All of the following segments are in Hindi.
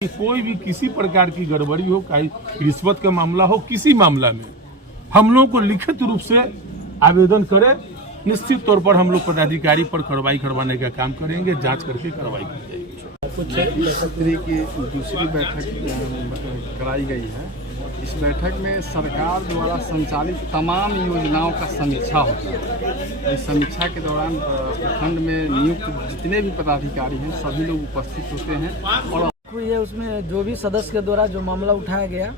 कोई भी किसी प्रकार की गड़बड़ी हो, चाहे रिश्वत का मामला हो, किसी मामला में हम लोग को लिखित रूप से आवेदन करें। निश्चित तौर पर हम लोग पदाधिकारी पर कार्रवाई करवाने का काम करेंगे, जांच करके कार्रवाई की जाएगी। कुछ सत्र की दूसरी बैठक कराई गई है। इस बैठक में सरकार द्वारा संचालित तमाम योजनाओं का समीक्षा होता है। इस समीक्षा के दौरान प्रखंड में नियुक्त जितने भी पदाधिकारी हैं सभी लोग उपस्थित होते हैं और ये उसमें जो भी सदस्य के द्वारा जो मामला उठाया गया,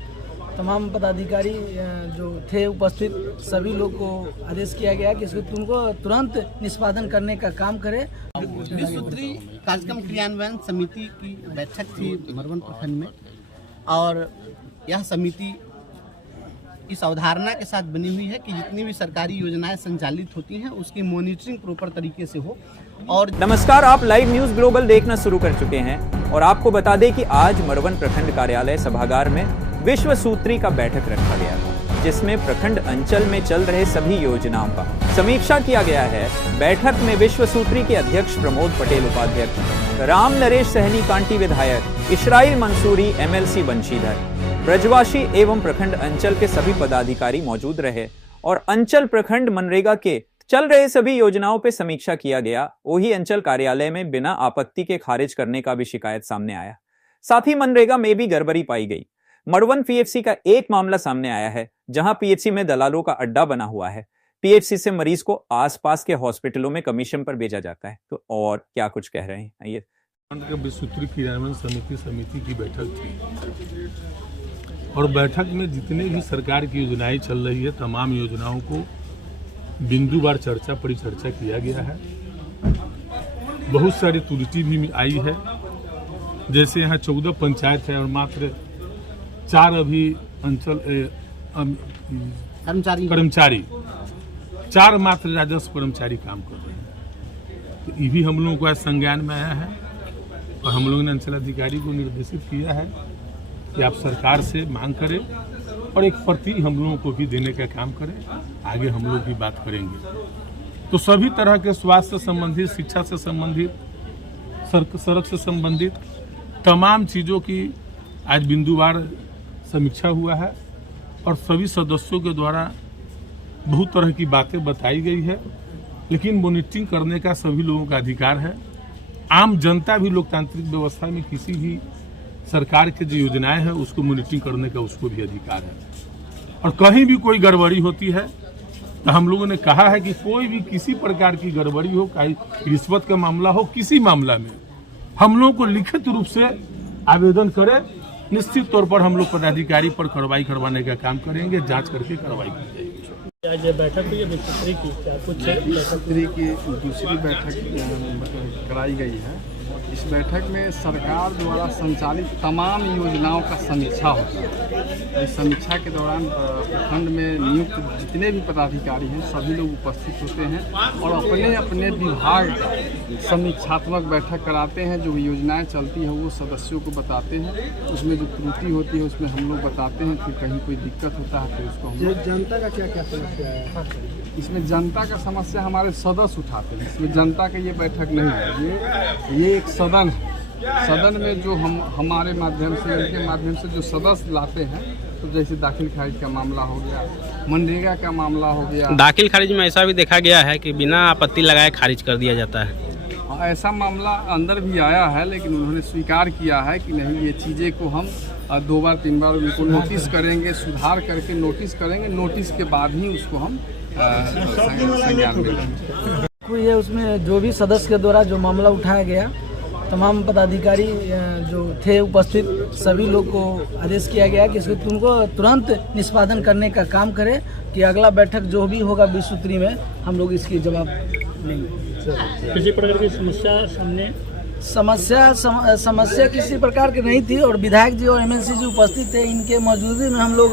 तमाम पदाधिकारी जो थे उपस्थित सभी लोग को आदेश किया गया कि उनको तुरंत निष्पादन करने का काम करें। विश्वसूत्री कार्यक्रम क्रियान्वयन समिति की बैठक थी मरवन प्रखंड में और यह समिति इस अवधारणा के साथ बनी हुई है कि जितनी भी सरकारी योजनाएं संचालित होती हैं उसकी मॉनिटरिंग प्रॉपर तरीके से हो। और नमस्कार, आप लाइव न्यूज ग्लोबल देखना शुरू कर चुके हैं और आपको बता दें कि आज मरवन प्रखंड कार्यालय सभागार में विश्व सूत्री का बैठक रखा गया था, जिसमें प्रखंड अंचल में चल रहे सभी योजनाओं का समीक्षा किया गया है। बैठक में विश्व सूत्री के अध्यक्ष प्रमोद पटेल, उपाध्यक्ष राम नरेश सहनी, कांटी विधायक इशराइल मंसूरी, MLC बंशीधर, ब्रजवासी एवं प्रखंड अंचल के सभी पदाधिकारी मौजूद रहे और अंचल प्रखंड मनरेगा के चल रहे सभी योजनाओं पे समीक्षा किया गया। वही अंचल कार्यालय में बिना आपत्ति के खारिज करने का भी शिकायत सामने आया। साथ ही मनरेगा में भी गड़बड़ी पाई गई। मरवन PHC का एक मामला सामने आया है, जहां PHC में दलालों का अड्डा बना हुआ है। PHC से मरीज को आसपास के हॉस्पिटलों में कमीशन पर भेजा जाता है। तो और क्या कुछ कह रहे हैं, आइए। विश्वसूत्री क्रियान्वयन समिति की बैठक थी और बैठक में जितने भी सरकार की योजनाएं चल रही है तमाम योजनाओं को बिंदुवार परिचर्चा किया गया है। बहुत सारी त्रुटि भी आई है, जैसे यहाँ 14 पंचायत है और मात्र 4 अभी अंचल कर्मचारी 4 मात्र राजस्व कर्मचारी काम कर रहे हैं। तो ये भी हम लोगों को आज संज्ञान में आया है और हम लोगों ने अंचल अधिकारी को निर्देशित किया है कि आप सरकार से मांग करें और एक प्रति हम लोगों को भी देने का काम करें। आगे हम लोग भी बात करेंगे। तो सभी तरह के स्वास्थ्य से संबंधित, शिक्षा से संबंधित, सड़क से संबंधित तमाम चीज़ों की आज बिंदुवार समीक्षा हुआ है और सभी सदस्यों के द्वारा बहुत तरह की बातें बताई गई है। लेकिन मॉनिटरिंग करने का सभी लोगों का अधिकार है। आम जनता भी लोकतांत्रिक व्यवस्था में किसी भी सरकार की जो योजनाएं हैं उसको मॉनिटरिंग करने का उसको भी अधिकार है। और कहीं भी कोई गड़बड़ी होती है तो हम लोगों ने कहा है कि कोई भी किसी प्रकार की गड़बड़ी हो, चाहे रिश्वत का मामला हो, किसी मामला में हम लोगों को लिखित रूप से आवेदन करें। निश्चित तौर पर हम लोग पदाधिकारी पर कार्रवाई करवाने का काम करेंगे, जांच करके कार्रवाई की जाएगी। आज बैठक हुई है विश्वसूत्री की, क्या कुछ विश्वसूत्री की दूसरी बैठक कराई गई है। इस बैठक में सरकार द्वारा संचालित तमाम योजनाओं का समीक्षा होता है। इस समीक्षा के दौरान प्रखंड में नियुक्त जितने भी पदाधिकारी हैं सभी लोग उपस्थित होते हैं और अपने अपने विभाग का समीक्षात्मक बैठक कराते हैं। जो योजनाएं चलती हैं वो सदस्यों को बताते हैं, उसमें जो त्रुटि होती है उसमें हम लोग बताते हैं कि कहीं कोई दिक्कत होता है तो उसको हम जनता का क्या क्या समस्या है। इसमें जनता का समस्या हमारे सदस्य उठाते हैं। इसमें जनता का ये बैठक नहीं है, ये एक सदन है। सदन में जो हम हमारे माध्यम से, इनके माध्यम से जो सदस्य लाते हैं, तो जैसे दाखिल खारिज का मामला हो गया, मनरेगा का मामला हो गया। दाखिल खारिज में ऐसा भी देखा गया है कि बिना आपत्ति लगाए खारिज कर दिया जाता है। ऐसा मामला अंदर भी आया है, लेकिन उन्होंने स्वीकार किया है कि नहीं, ये चीज़ें को हम 2 बार 3 बार उनको नोटिस करेंगे, सुधार करके नोटिस करेंगे। नोटिस के बाद ही उसको हम संज्ञान में लेंगे। ये उसमें जो भी सदस्य के द्वारा जो मामला उठाया गया, तमाम पदाधिकारी जो थे उपस्थित सभी लोग को आदेश किया गया कि उनको तुरंत निष्पादन करने का काम करें कि अगला बैठक जो भी होगा विश्वसूत्री में हम लोग इसकी जवाब लेंगे। किसी प्रकार की समस्या सामने समस्या किसी प्रकार की नहीं थी और विधायक जी और MLC जी उपस्थित थे। इनके मौजूदगी में हम लोग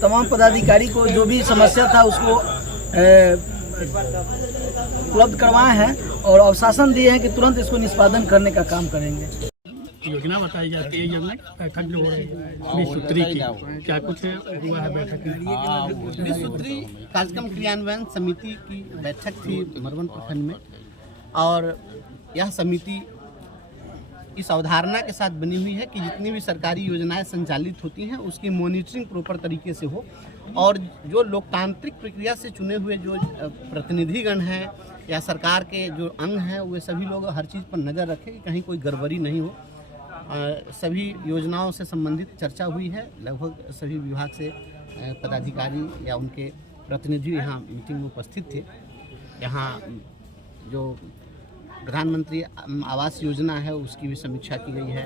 तमाम पदाधिकारी को जो भी समस्या था उसको उपलब्ध करवाए हैं और आश्वासन दिए हैं कि तुरंत इसको निष्पादन करने का काम करेंगे। योजना बताई जाती है, योजना बैठक जो हो रही है विश्वसूत्री की, क्या कुछ हुआ है बैठक में? विश्वसूत्री कार्यक्रम क्रियान्वयन समिति की बैठक थी मरवन प्रखंड में और यह समिति इस अवधारणा के साथ बनी हुई है कि जितनी भी सरकारी योजनाएं संचालित होती हैं उसकी मॉनिटरिंग प्रॉपर तरीके से हो, और जो लोकतांत्रिक प्रक्रिया से चुने हुए जो प्रतिनिधिगण हैं या सरकार के जो अंग हैं वे सभी लोग हर चीज़ पर नज़र रखें कि कहीं कोई गड़बड़ी नहीं हो। सभी योजनाओं से संबंधित चर्चा हुई है, लगभग सभी विभाग से पदाधिकारी या उनके प्रतिनिधि यहाँ मीटिंग में उपस्थित थे। यहाँ जो प्रधानमंत्री आवास योजना है उसकी भी समीक्षा की गई है।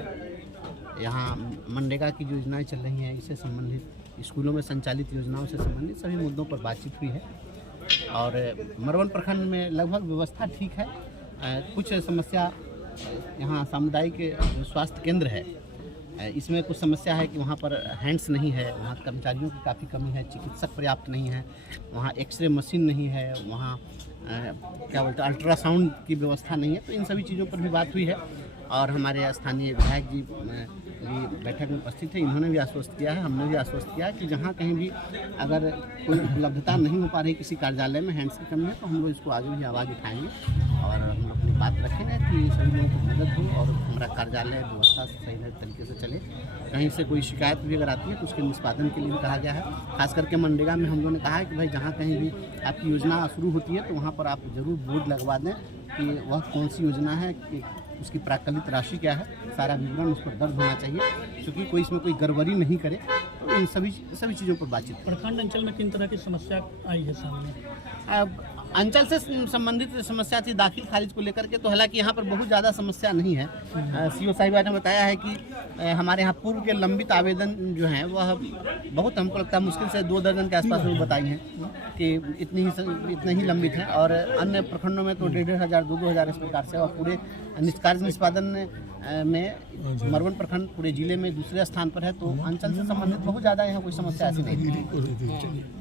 यहाँ मनरेगा की योजनाएं चल रही हैं, इससे संबंधित स्कूलों में संचालित योजनाओं से संबंधित सभी मुद्दों पर बातचीत हुई है। और मरवन प्रखंड में लगभग व्यवस्था ठीक है। कुछ समस्या यहाँ सामुदायिक स्वास्थ्य केंद्र है, इसमें कुछ समस्या है कि वहाँ पर हैंड्स नहीं है, वहाँ कर्मचारियों की काफ़ी कमी है, चिकित्सक पर्याप्त नहीं है, वहाँ एक्सरे मशीन नहीं है, वहाँ क्या बोलते हैं अल्ट्रासाउंड की व्यवस्था नहीं है। तो इन सभी चीज़ों पर भी बात हुई है। और हमारे स्थानीय विधायक जी भी बैठक में उपस्थित थे, इन्होंने भी आश्वस्त किया है, हमने भी आश्वस्त किया है कि जहाँ कहीं भी अगर कोई उपलब्धता नहीं हो पा रही किसी कार्यालय में हैंड्स की कमी है तो हम लोग इसको आगे भी आवाज़ उठाएंगे और हम अपनी बात रखेंगे कि सभी लोगों को मदद हो और हमारा कार्यालय व्यवस्था सही तरीके से चले। कहीं से कोई शिकायत भी अगर आती है तो उसके निष्पादन के लिए भी कहा गया है। खास करके मनरेगा में हम लोगों ने कहा है कि भाई जहाँ कहीं भी आपकी योजना शुरू होती है तो वहाँ पर आप ज़रूर बोर्ड लगवा दें कि वह कौन सी योजना है, कि उसकी प्राकलित राशि क्या है, सारा विवरण उस पर दर्ज होना चाहिए, क्योंकि कोई इसमें कोई गड़बड़ी नहीं करे। तो इन सभी चीज़ों पर बातचीत। प्रखंड अंचल में किन तरह की समस्या आई है सामने? अंचल से संबंधित समस्या थी दाखिल खारिज को लेकर के, तो हालांकि यहाँ पर बहुत ज़्यादा समस्या नहीं है। सीओ साहिबा ने बताया है कि हमारे यहाँ पूर्व के लंबित आवेदन जो हैं वह बहुत, हमको लगता है मुश्किल से 2 दर्जन के आसपास लोग बताई हैं कि इतने ही लंबित हैं। और अन्य प्रखंडों में तो 1,500 2,000 इस प्रकार से, और पूरे कार्य निष्पादन में मरवन प्रखंड पूरे जिले में दूसरे स्थान पर है। तो अंचल से संबंधित बहुत ज़्यादा यहाँ कोई समस्या ऐसी नहीं है।